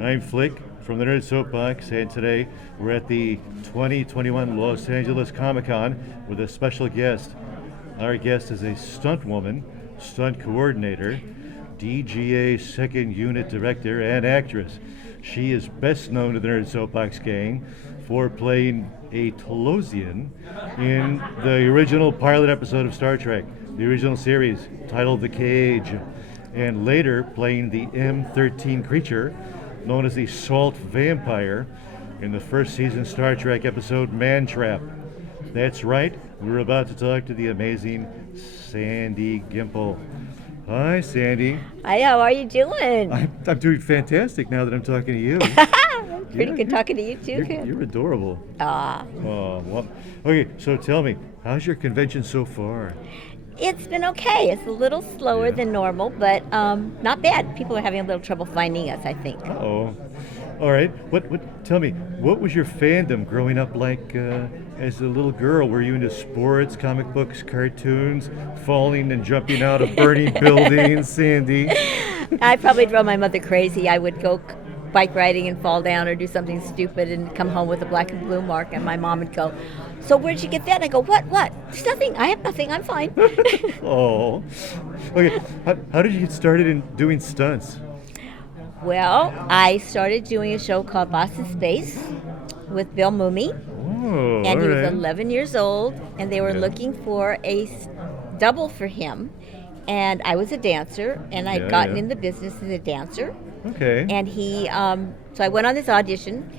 I'm Flick from the Nerd Soapbox, and today we're at the 2021 Los Angeles Comic Con with a special guest. Our guest is a stunt woman, stunt coordinator, DGA second unit director, and actress. She is best known to the Nerd Soapbox gang for playing a Talosian in the original pilot episode of Star Trek, the original series titled The Cage, and later playing the M13 creature known as the Salt Vampire in the first season Star Trek episode Man Trap. That's right, we're about to talk to the amazing Sandy Gimpel. Hi, Sandy. Hi, how are you doing? I'm doing fantastic now that I'm talking to you. Pretty good talking to you too. You're adorable. Ah. Oh, well, okay, so tell me, how's your convention so far? It's been okay. It's a little slower than normal, but not bad. People are having a little trouble finding us, I think. Oh, all right. Tell me, what was your fandom growing up like as a little girl? Were you into sports, comic books, cartoons, falling and jumping out of burning buildings, Sandy? I probably drove my mother crazy. I would go bike riding and fall down or do something stupid and come home with a black and blue mark, and my mom would go, "So where'd you get that?" And I go, What? There's nothing. I have nothing. I'm fine. Oh. Okay, how did you get started in doing stunts? Well, I started doing a show called Lost in Space with Bill Mumy. Oh, And he was right. 11 years old, and they were looking for a double for him. And I was a dancer, and I'd gotten in the business as a dancer. Okay. And so I went on this audition,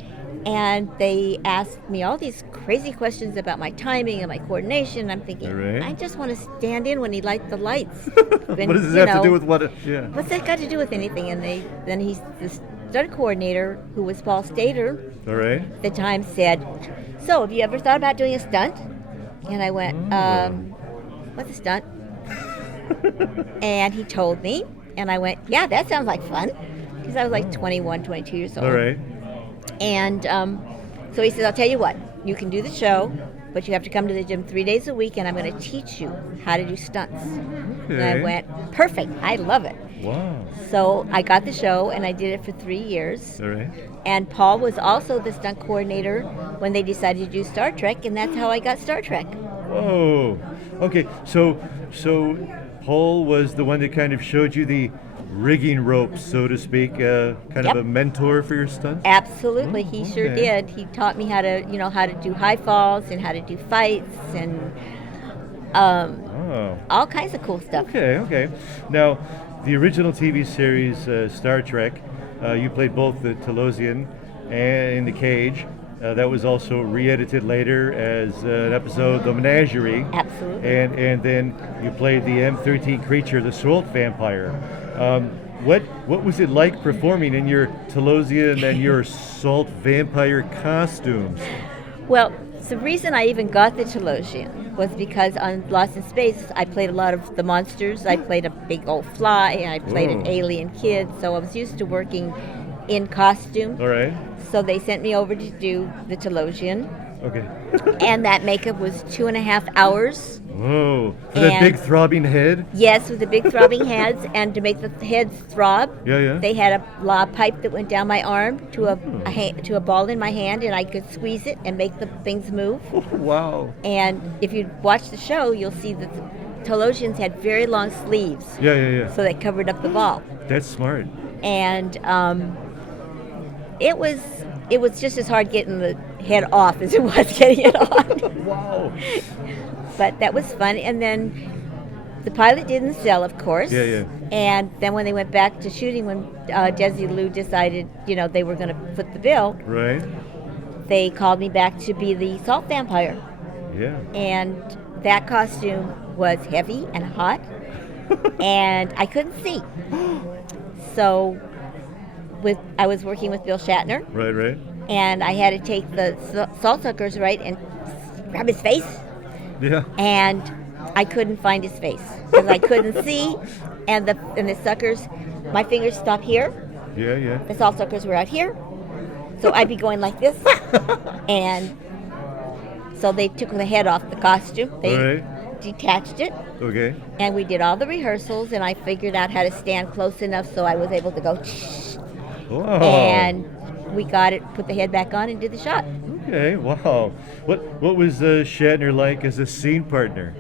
and they asked me all these crazy questions about my timing and my coordination. I'm thinking, Right. I just want to stand in when he lights the lights. What does this have to do with what? Yeah. What's that got to do with anything? And then he's the stunt coordinator, who was Paul Stater, All right. at the time, said, "So, have you ever thought about doing a stunt?" And I went, "What's a stunt?" And he told me, and I went, "Yeah, that sounds like fun," because I was like 21, 22 years old. All right. And so he said, "I'll tell you what, you can do the show, but you have to come to the gym 3 days a week, and I'm going to teach you how to do stunts." Okay. And I went, "Perfect, I love it." Wow. So I got the show, and I did it for 3 years. All right. And Paul was also the stunt coordinator when they decided to do Star Trek, and that's how I got Star Trek. Whoa. Okay, so Paul was the one that kind of showed you the rigging ropes, so to speak, kind of Yep. a mentor for your stunts? Absolutely, he sure okay. did. He taught me how to do high falls and how to do fights and Oh. all kinds of cool stuff. Okay. Now, the original TV series Star Trek, you played both the Talosian and in the Cage. That was also re-edited later as an episode, The Menagerie. Absolutely. And then you played the M13 creature, the Salt Vampire. What was it like performing in your Talosian and your Salt Vampire costumes? Well, the reason I even got the Talosian was because on Lost in Space, I played a lot of the monsters. I played a big old fly, and I played an alien kid, so I was used to working in costume. All right. So they sent me over to do the Talosian, Okay. and that makeup was 2.5 hours. Whoa. For that And- big throbbing head? Yes, with the big throbbing heads, and to make the heads throb, Yeah. they had a pipe that went down my arm to a ball in my hand, and I could squeeze it and make the things move. Wow. And if you watch the show, you'll see that the Talosians had very long sleeves, Yeah. so they covered up the ball. That's smart. And it was just as hard getting the head off as it was getting it on. Wow. But that was fun. And then the pilot didn't sell, of course. Yeah. And then when they went back to shooting, when Desilu decided, they were going to foot the bill, Right? they called me back to be the Salt Vampire. Yeah. And that costume was heavy and hot, and I couldn't see. So I was working with Bill Shatner, Right. and I had to take the salt suckers and grab his face, Yeah. and I couldn't find his face because I couldn't see, and the suckers, my fingers stopped here. Yeah. The salt suckers were out here, so I'd be going like this, and so they took the head off the costume. They All right. detached it, Okay. and we did all the rehearsals, and I figured out how to stand close enough so I was able to go Wow. And we got it, put the head back on, and did the shot. Okay, wow. What was Shatner like as a scene partner?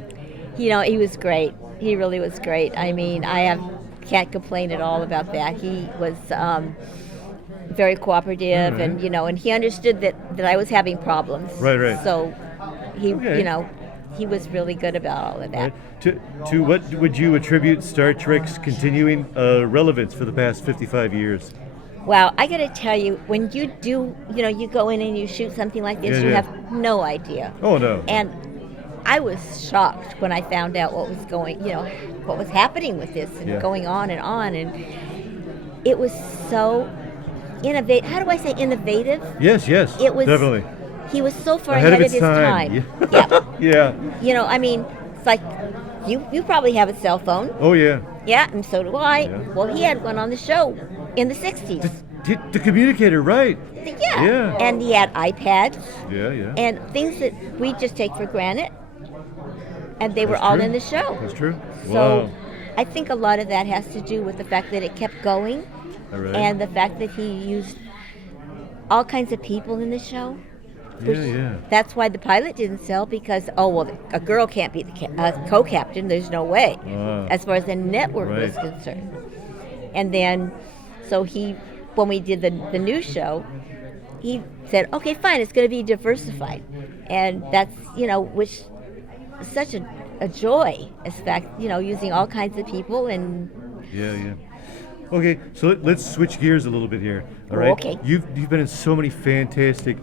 You know, he was great. He really was great. I mean, can't complain at all about that. He was very cooperative, and and he understood that I was having problems. Right. So he, Okay. he was really good about all of that. Right. To what would you attribute Star Trek's continuing relevance for the past 55 years? Wow, I got to tell you, when you do, you go in and you shoot something like this, you have no idea. Oh no. And I was shocked when I found out what was what was happening with this and going on, and it was so innovative. How do I say innovative? Yes, It was definitely. He was so far Ahead ahead of of its his time. time. Yeah. Yeah. I mean, it's like you probably have a cell phone. Oh yeah. Yeah, and so do I. Yeah. Well, he had one on the show in the 60s. The communicator, right? Yeah. And he had iPads. Yeah. And things that we just take for granted. And they were all in the show. That's true. So Wow. I think a lot of that has to do with the fact that it kept going, All right. and the fact that he used all kinds of people in the show. Yeah. That's why the pilot didn't sell, because a girl can't be the co-captain. There's no way, as far as the network was concerned. And then, so when we did the new show, he said, "Okay, fine, it's going to be diversified," and that's which is such a joy. As fact, using all kinds of people and. Yeah. Okay, so let's switch gears a little bit here. All right. Okay. You've been in so many fantastic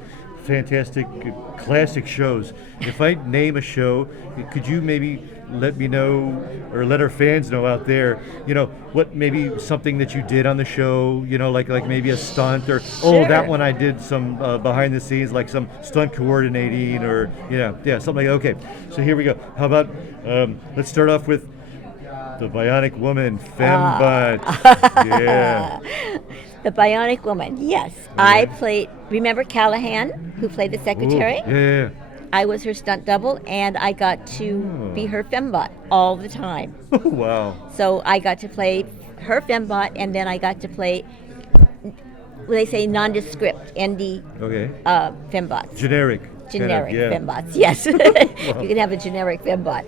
classic shows. If I name a show, could you maybe let me know, or let our fans know out there, what maybe something that you did on the show, like maybe a stunt, or that one I did some behind the scenes, like some stunt coordinating, or something like that. Okay, so here we go. How about let's start off with the Bionic Woman, Fembot. Yeah. The Bionic Woman, yes. I played, remember Callahan, who played the secretary? Ooh, yeah. I was her stunt double, and I got to be her fembot all the time. Oh, wow. So I got to play her fembot, and then I got to play, they say nondescript, ND fembots. Generic Fembots, yes. You can have a generic fembot.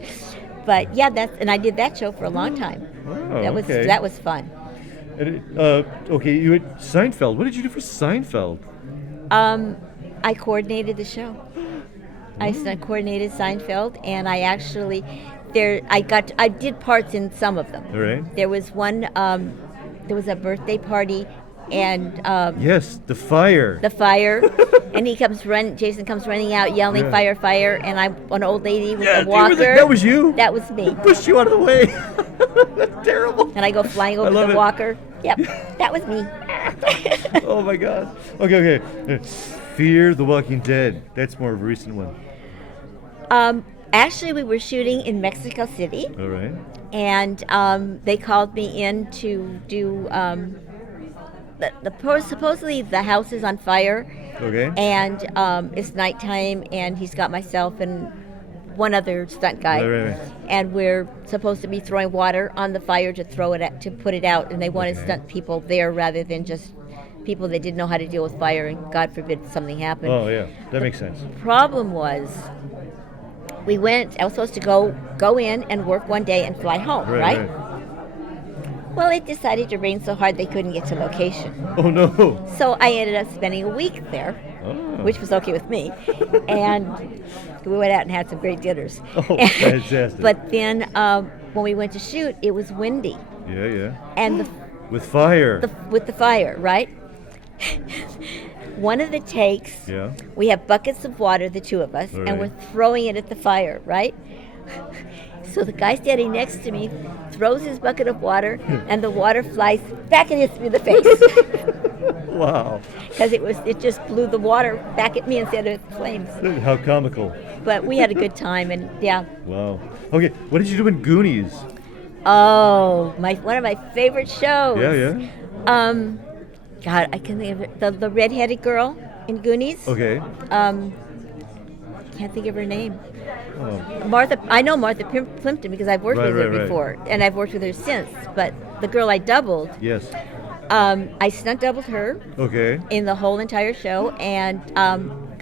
But yeah, and I did that show for a long time. Wow, That was fun. And, okay, you had Seinfeld. What did you do for Seinfeld? I coordinated the show. I coordinated Seinfeld, and I actually I did parts in some of them. All right. There was one. There was a birthday party, and yes, the fire. The fire, and Jason comes running out yelling, "Fire, fire!" And I'm an old lady with a walker. That was you. That was me. Pushed you out of the way. That's terrible. And I go flying over the walker. Yep, that was me. Oh my God. Okay. Fear the Walking Dead. That's more of a recent one. Actually, we were shooting in Mexico City. All right. And they called me in to do. Supposedly the house is on fire. Okay. And it's nighttime, and he's got myself and one other stunt guy. Right. And we're supposed to be throwing water on the fire to put it out, and they wanted stunt people there rather than just people that didn't know how to deal with fire, and God forbid something happened. Oh yeah, that makes sense. The problem was, I was supposed to go in and work one day and fly home, right? Well, it decided to rain so hard they couldn't get to location. Oh no. So I ended up spending a week there, which was okay with me. And we went out and had some great dinners. Oh, fantastic. But then when we went to shoot, it was windy. Yeah. And with fire. With the fire, right? One of the takes, we have buckets of water, the two of us, and we're throwing it at the fire, right? So the guy standing next to me throws his bucket of water, and the water flies back and hits me in the face. Wow. Because it just blew the water back at me instead of flames. How comical. But we had a good time, and yeah. Wow. Okay, what did you do in Goonies? Oh, one of my favorite shows. Yeah. God, I can think of it. The redheaded girl in Goonies. Okay. Can't think of her name. Oh. Martha. I know Martha Plimpton because I've worked with her before, and I've worked with her since. But the girl I doubled. Yes. I stunt doubled her Okay. in the whole entire show, and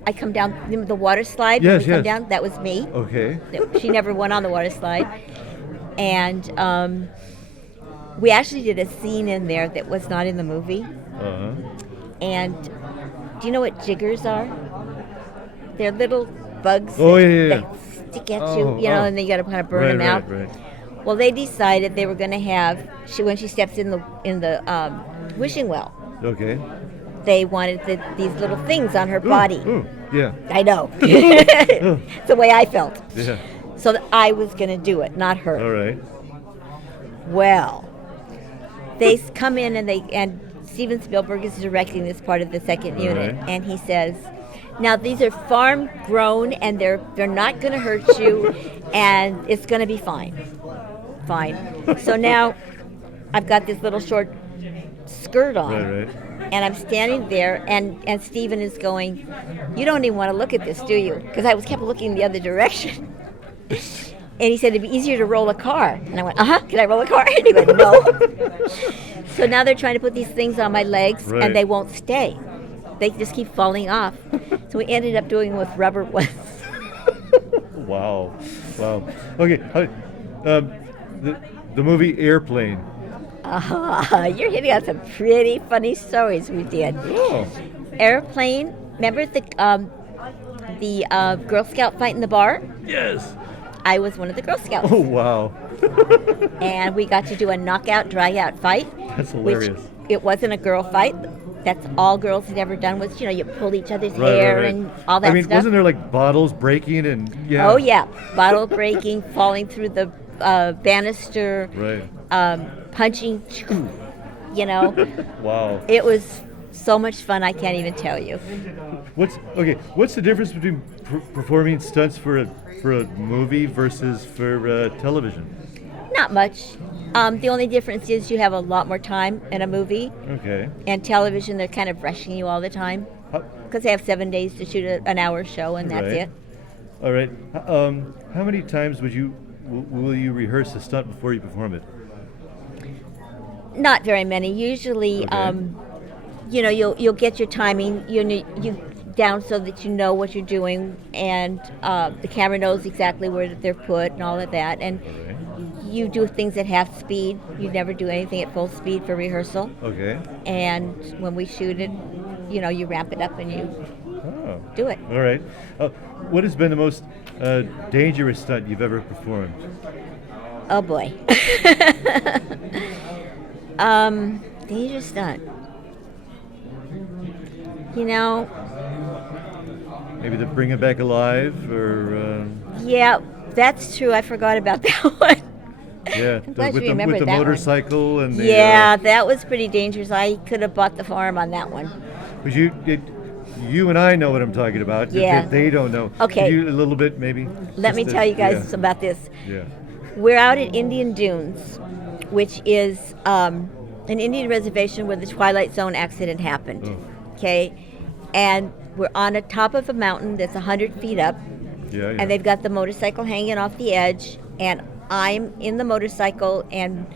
I come down the water slide. Yes, when we come yes. down, that was me. Okay. She never went on the water slide, and we actually did a scene in there that was not in the movie. Uh-huh. And do you know what jiggers are? They're little bugs Oh, yeah. that stick at you, and then you got to kind of burn them out. Right. Well, they decided they were going to have when she steps in the wishing well. Okay. They wanted these little things on her body. Ooh, yeah. I know. It's the way I felt. Yeah. So I was going to do it, not her. All right. Well, they come in and Steven Spielberg is directing this part of the second unit, right. and he says, "Now these are farm grown, and they're not going to hurt you, and it's going to be fine." Fine. So now I've got this little short skirt on, Right. and I'm standing there, and Steven is going, "You don't even want to look at this, do you?" Because I kept looking the other direction. And he said, "It'd be easier to roll a car." And I went, "Can I roll a car?" And he went, "No." So now they're trying to put these things on my legs, Right. and they won't stay. They just keep falling off. So we ended up doing it with rubber ones. Wow. Okay. The movie Airplane. You're hitting on some pretty funny stories we did. Oh. Airplane, remember the Girl Scout fight in the bar? Yes. I was one of the Girl Scouts. Oh, wow. And we got to do a knockout, drag-out fight. That's hilarious. Which it wasn't a girl fight. That's all girls had ever done was, you pull each other's hair Right. and all that I mean, stuff. wasn't there like bottles breaking and yeah? Oh, yeah. Bottle breaking, falling through the banister, Right. punching, Wow. It was so much fun, I can't even tell you. What's the difference between performing stunts for a movie versus for television? Not much. The only difference is you have a lot more time in a movie. Okay. And television, they're kind of rushing you all the time because they have 7 days to shoot an hour show, and that's Right. it. All right. How many times will you rehearse a stunt before you perform it? Not very many. Usually, Okay. You'll get your timing. You down so that you know what you're doing, and the camera knows exactly where they're put and all of that. And Okay. you do things at half speed. You never do anything at full speed for rehearsal. Okay. And when we shoot it, you ramp it up and you Oh. do it. All right. What has been the most dangerous stunt you've ever performed? Oh boy. Dangerous stunt. Maybe the Bring It Back Alive, or Yeah, that's true. I forgot about that one. yeah, I'm glad you with remembered the that one. motorcycle and the, Yeah, that was pretty dangerous. I could have bought the farm on that one. But you and I know what I'm talking about. Yeah. They don't know. Okay. Could you a little bit maybe? Let me Just tell you guys yeah. about this. Yeah. We're out at Indian Dunes, which is an Indian reservation where the Twilight Zone accident happened. Oh. Okay? And we're on the top of a mountain that's 100 feet up, Yeah. and they've got the motorcycle hanging off the edge, and I'm in the motorcycle, and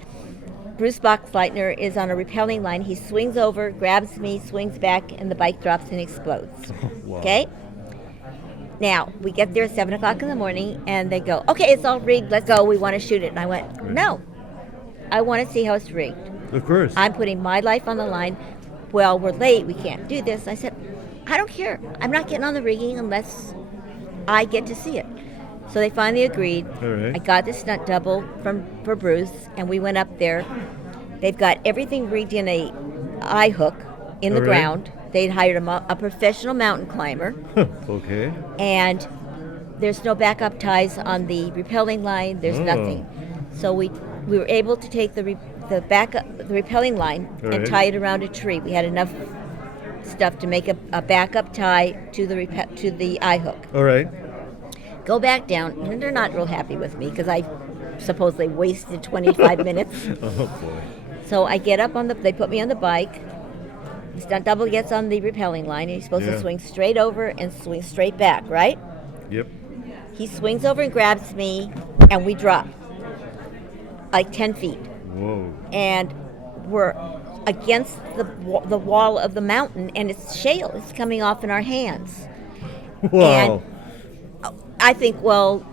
Bruce Boxleitner is on a rappelling line. He swings over, grabs me, swings back, and the bike drops and explodes. Wow. Okay? Now, we get there at 7 o'clock in the morning, and they go, "Okay, it's all rigged. Let's go. We want to shoot it." And I went, "No. I want to see how it's rigged. Of course. I'm putting my life on the line. Well, we're late. We can't do this." I said, "I don't care. I'm not getting on the rigging unless I get to see it." So they finally agreed. All right. I got the stunt double for Bruce, and we went up there. They've got everything rigged in a eye hook in the All right. ground. They'd hired a professional mountain climber, Okay. and there's no backup ties on the rappelling line. There's Oh. nothing. So we were able to take the rappelling line All and right. tie it around a tree. We had enough stuff to make a backup tie to the eye hook. All right. Go back down, and they're not real happy with me because I supposedly wasted 25 minutes. Oh boy. So I get up they put me on the bike. The stunt double gets on the rappelling line, and he's supposed Yeah. to swing straight over and swing straight back, right? Yep. He swings over and grabs me, and we drop like 10 feet. Whoa. And we're against the wall of the mountain, and it's shale. It's coming off in our hands. Wow. And I think, well,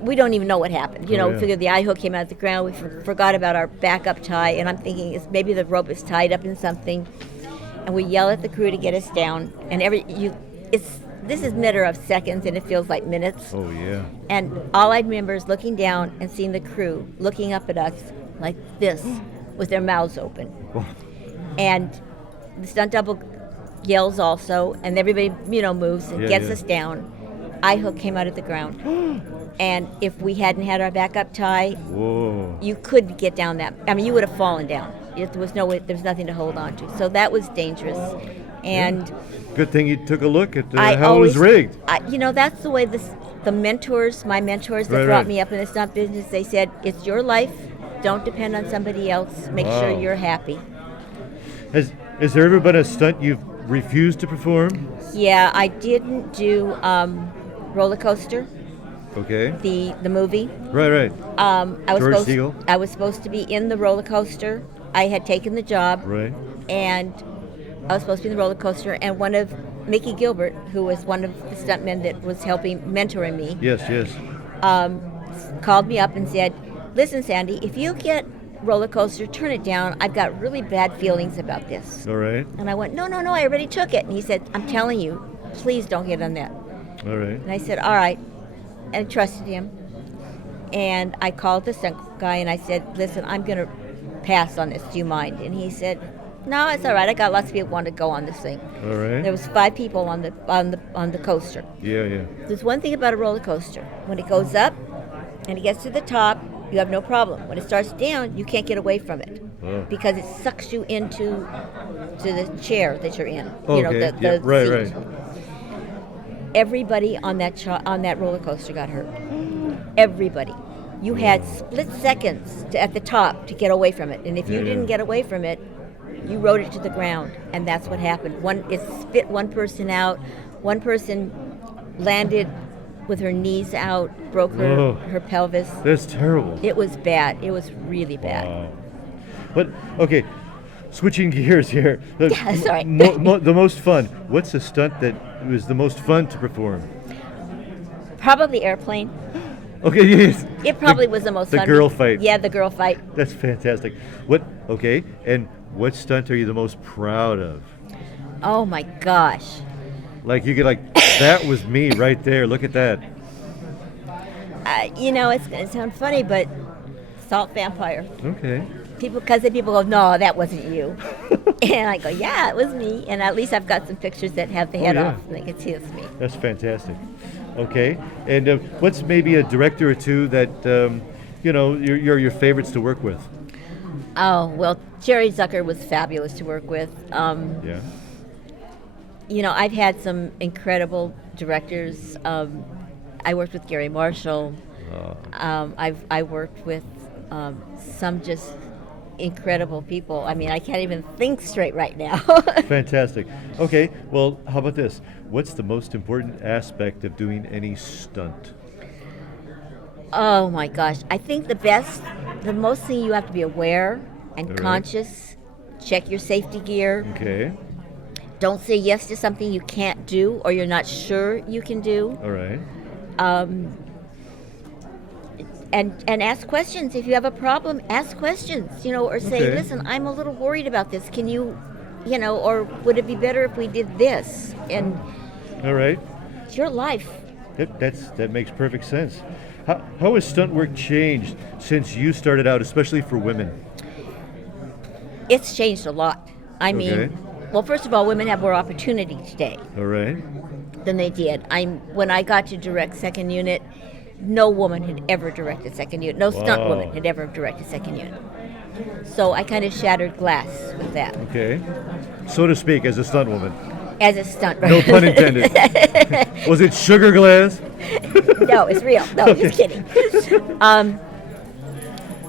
we don't even know what happened. Oh, We yeah. figured the eye hook came out of the ground. We forgot about our backup tie, and I'm thinking maybe the rope is tied up in something. And we yell at the crew to get us down. And this is matter of seconds, and it feels like minutes. Oh, yeah. And all I remember is looking down and seeing the crew looking up at us like this, with their mouths open. And the stunt double yells also, and everybody, moves and gets us down. Eye hook came out of the ground. And if we hadn't had our backup tie, Whoa. you couldn't get down that. I mean, you would have fallen down. There was no way. There was nothing to hold on to. So that was dangerous. And Good thing you took a look at I how it was rigged. that's the way my mentors that Right, brought right. me up in the stunt business, they said, it's your life. Don't depend on somebody else. Make sure Wow. you're happy. Has there ever been a stunt you've refused to perform? Yeah, I didn't do roller coaster, Okay. the movie. Right. George Segal? I was supposed to be in the roller coaster. I had taken the job, Right. and I was supposed to be in the roller coaster. And one of Mickey Gilbert, who was one of the stuntmen that was mentoring me, Yes. called me up and said, "Listen, Sandy, if you get roller coaster, turn it down. I've got really bad feelings about this." All right. And I went, no, I already took it. And he said, "I'm telling you, please don't get on that." All right. And I said, all right. And I trusted him. And I called the stunt guy and I said, "Listen, I'm going to pass on this. Do you mind?" And he said, "No, it's all right. I got lots of people who want to go on this thing." All right. There was 5 people on the coaster. Yeah. There's one thing about a roller coaster. When it goes up and it gets to the top, you have no problem. When it starts down, you can't get away from it Oh. because it sucks you into the chair that you're in. Okay. The Right. seat. Everybody on that roller coaster got hurt. Everybody. You had split seconds at the top to get away from it, and if you Yeah. didn't get away from it, you rode it to the ground, and that's what happened. It spit one person out. One person landed with her knees out, broke Whoa. her pelvis. That's terrible. It was bad. It was really bad. Wow. But okay, switching gears here. Yeah, sorry. The most fun. What's the stunt that was the most fun to perform? Probably airplane. Okay, yes. It probably was the most the fun. girl fight. Yeah, the girl fight. That's fantastic. Okay, and what stunt are you the most proud of? Oh my gosh. Like you could that was me right there. Look at that. It's going to sound funny, but Salt Vampire. Okay. People go, "No, that wasn't you." And I go, "Yeah, it was me." And at least I've got some pictures that have the head yeah. off, and they can see it's me. That's fantastic. Okay, and what's maybe a director or two that you're your favorites to work with? Oh, well, Jerry Zucker was fabulous to work with. Yeah. I've had some incredible directors. I worked with Gary Marshall. I worked with some just incredible people. I mean, I can't even think straight right now. Fantastic. Okay, well, how about this? What's the most important aspect of doing any stunt? Oh my gosh. I think the most thing you have to be aware and All right. conscious. Check your safety gear. Okay. Don't say yes to something you can't do or you're not sure you can do. All right. And ask questions. If you have a problem, ask questions, or say, Okay. "Listen, I'm a little worried about this. Can you, or would it be better if we did this?" And All right. it's your life. That makes perfect sense. How has stunt work changed since you started out, especially for women? It's changed a lot. I mean, Okay. well, first of all, women have more opportunity today All right. than they did. When I got to direct second unit, no woman had ever directed second unit. No stunt Wow. woman had ever directed second unit. So I kind of shattered glass with that Okay. So to speak, as a stunt woman. as a stunt. No pun intended. Was it sugar glass? No, it's real. No, just kidding.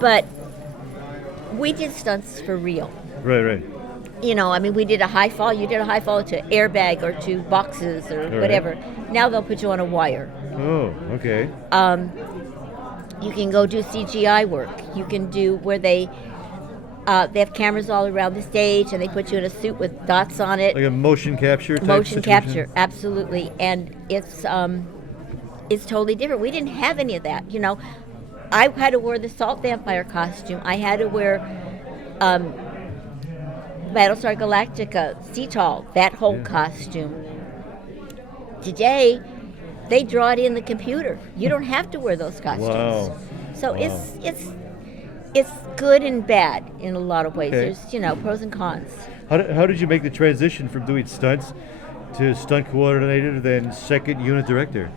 But we did stunts for real. Right. We did a high fall. You did a high fall to airbag or to boxes or right. whatever. Now they'll put you on a wire. Oh, okay. You can go do CGI work. You can do where they They have cameras all around the stage, and they put you in a suit with dots on it. Like a motion capture type Motion situation? capture, absolutely, and it's totally different. We didn't have any of that, you know. I had to wear the salt vampire costume. I had to wear Battlestar Galactica, Cetal, that whole costume. Today, they draw it in the computer. You don't have to wear those costumes. Wow. So it's good and bad in a lot of ways. Okay. There's, you know, pros and cons. How did you make the transition from doing stunts to stunt coordinator, then second unit director?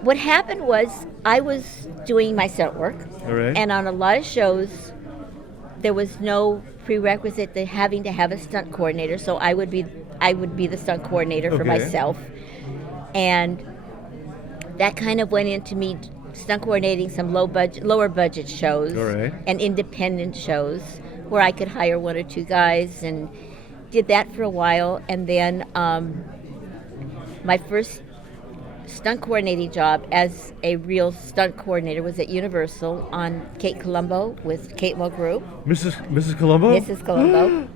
What happened was I was doing my stunt work, All right. and on a lot of shows, there was no prerequisite to having to have a stunt coordinator. So I would be the stunt coordinator for Okay. myself, and that kind of went into me stunt coordinating some lower budget shows, All right. and independent shows where I could hire one or two guys, and did that for a while. And then my first stunt coordinating job as a real stunt coordinator was at Universal on Kate Colombo with Kate Mulgrew, Mrs. Colombo? Mrs. Colombo.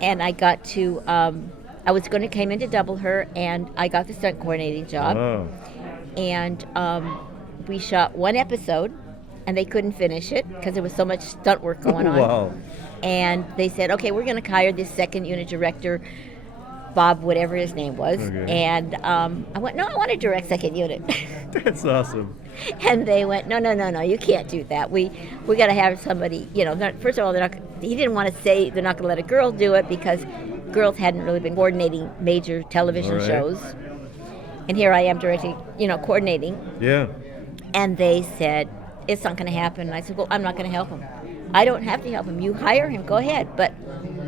And I got to, I was going to come in to double her, and I got the stunt coordinating job. Wow. And we shot one episode, and they couldn't finish it because there was so much stunt work going on. Wow. And they said, okay, we're going to hire this second unit director, Bob, whatever his name was. Okay. And I went, no, I want to direct second unit. That's awesome. And they went, no, you can't do that. We got to have somebody, you know, first of all, he didn't want to say they're not going to let a girl do it because girls hadn't really been coordinating major television All right. shows. And here I am directing, you know, coordinating. Yeah. And they said, it's not going to happen. And I said, well, I'm not going to help him. I don't have to help him. You hire him, go ahead. But,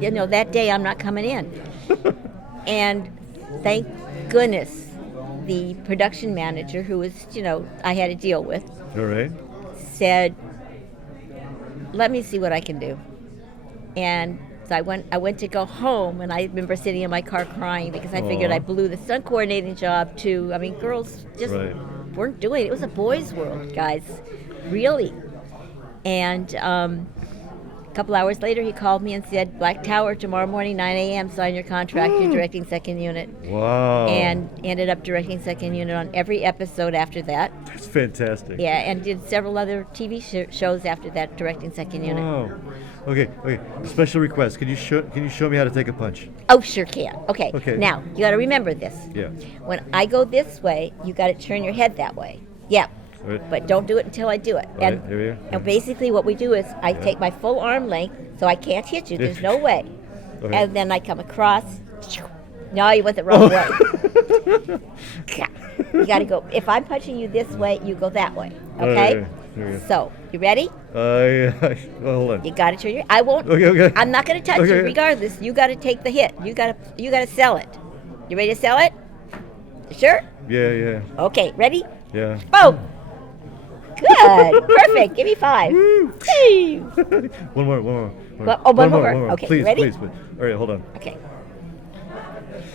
you know, that day I'm not coming in. And thank goodness the production manager, who was, you know, I had to deal with, All right. said, let me see what I can do. And so I went to go home, and I remember sitting in my car crying because I figured I blew the stunt coordinating job too. I mean, girls just weren't doing it. It was a boys' world, guys, really. And a couple hours later, he called me and said, Black Tower, tomorrow morning, 9 a.m., sign your contract, you're directing second unit. Wow. And ended up directing second unit on every episode after that. That's fantastic. Yeah, and did several other TV shows after that, directing second unit. Wow. Okay. Special request. Can you show me how to take a punch? Oh, sure can. Okay. Okay. Now, you got to remember this. Yeah. When I go this way, you got to turn your head that way. Yeah. All right. But don't do it until I do it. All right, here we are. And basically what we do is I take my full arm length, so I can't hit you. There's no way. Okay. And then I come across. No, you went the wrong way. You got to go. If I'm punching you this way, you go that way. Okay? right, here we go. So, you ready? Well, hold on. You got to turn your. I won't. Okay. I'm not going to touch you regardless. You got to take the hit. You got to sell it. You ready to sell it? Sure? Yeah. Okay, ready? Yeah. Oh! Good. Perfect. Give me 5. Woo. One more. Well, one more. Okay, Please, ready? please. All right, hold on. Okay.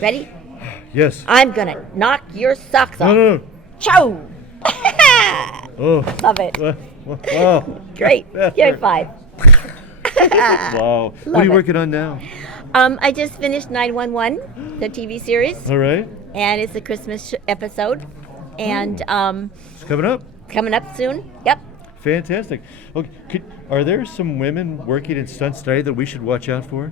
Ready? Yes. I'm going to knock your socks off. No. Chow! Oh. Love it. Wow. Great. Give me 5. Wow. What are you working on now? I just finished 911, the TV series, All right. and it's a Christmas episode. And It's coming up. coming up soon. Yep. Fantastic. Okay. Are there some women working in stunts today that we should watch out for?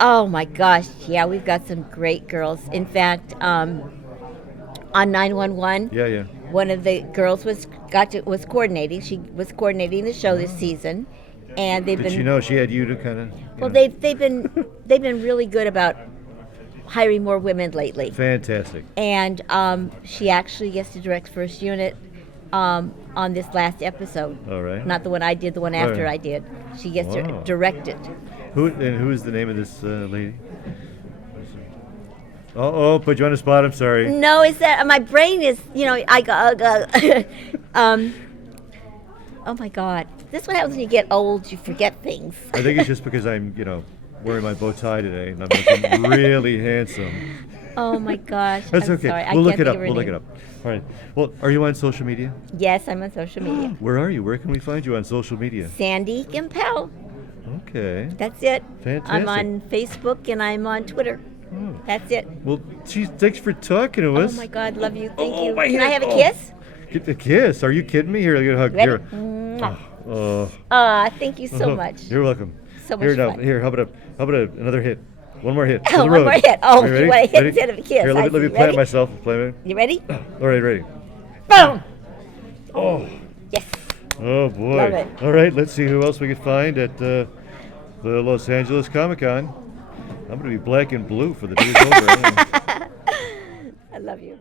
Oh my gosh, yeah, we've got some great girls. In fact, on 911, Yeah. one of the girls was coordinating. She was coordinating the show this season, and they've Did been she know she had you to kind of? well. They've been really good about hiring more women lately. Fantastic. And she actually gets to direct first unit on this last episode. All right. Not the one I did, the one after right. I did. She gets to Wow. direct it. Who is the name of this lady? Oh, put you on the spot. I'm sorry. No, it's that my brain is, I go. Oh my God, this is what happens when you get old. You forget things. I think it's just because I'm, wearing my bow tie today and I'm looking really handsome. Oh my gosh, That's I'm okay. sorry. I We'll look can't it think up. of her We'll look name. it up. All right. Well, are you on social media? Yes, I'm on social media. Where are you? Where can we find you on social media? Sandy Gimpel. Okay. That's it. Fantastic. I'm on Facebook and I'm on Twitter. Oh. That's it. Well, geez, thanks for talking to Oh us. my God, love you. Thank Oh, you. my Can I head. have a Oh. kiss? Get the kiss. Are you kidding me? Here, get a hug. Ready? Here. Mwah. Thank you so much. You're welcome. So much Here now. fun. Here, how about another hit? One more hit. Oh, For the one road. more hit. Oh, Are you ready? want a hit Ready? instead of a kiss. Here, I let me see. plant Ready? myself. Plant it. You ready? All right, ready. Boom. Oh. Yes. Oh boy. Love it. All right, let's see who else we could find at the Los Angeles Comic Con. I'm going to be black and blue for the days over. I love you.